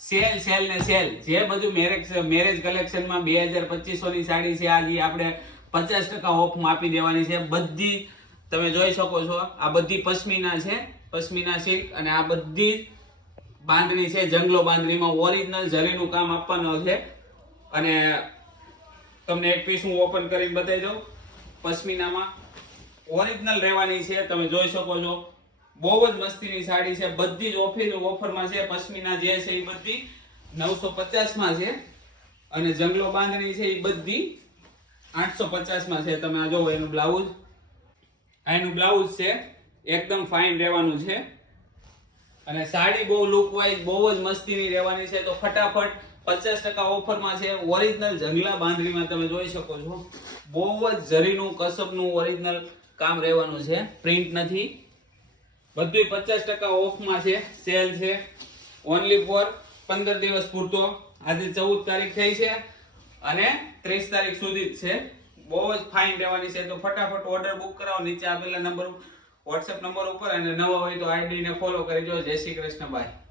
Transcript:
Sale sale ને cell. જે બધું મેરેજ કલેક્શનમાં 2200 ની સાડી છે, આ આપણે 50% ઓફમાં આપી દેવાની છે. બધી તમે જોઈ શકો છો, આ બધી પશ્મિના છે, પશ્મિના સિલ્ક, અને આ બધી બાંધણી છે જંગલો બાંધણીમાં ઓરિજિનલ જરીનું કામ આપવાનું છે. અને તમને એક પીસ હું ઓપન કરીને બતાવી દઉં. પશ્મિનામાં ઓરિજિનલ રહેવાની છે, તમે જોઈ શકો છો. બહુ જ મસ્તીની સાડી છે, બધી જ ઓફરમાં છે. પશ્મિના જે છે એ બધી 950 માં છે, અને જંગલો બાંધણી છે એ બધી 850 માં છે. તમે આ જોવો, એનું બ્લાઉઝ, એનું બ્લાઉઝ છે, એકદમ ફાઇન રહેવાનું છે. અને સાડી બહુ લુક વાઇઝ બહુ જ મસ્તીની રહેવાની છે. તો ફટાફટ 50% ઓફરમાં છે. ઓરિજિનલ જંગલા બાંધણીમાં તમે જોઈ શકો છો. બહુ જ જરીનું કસબનું ઓરિજિનલ કામ રહેવાનું છે, પ્રિન્ટ નથી. બધું 50% ઓફમાં છે. સેલ છે ઓનલી ફોર 15 દિવસ પૂરતો. આજે 14 તારીખ થઈ છે અને 30 તારીખ સુધી જ છે. બહુ જ ફાઇન રહેવાની છે. તો ફટાફટ ઓર્ડર બુક કરાવો નીચે આપેલા નંબર, WhatsApp નંબર ઉપર. અને નવા હોય તો આઈડી ને ફોલો કરી દો. જય શ્રી કૃષ્ણ, બાય.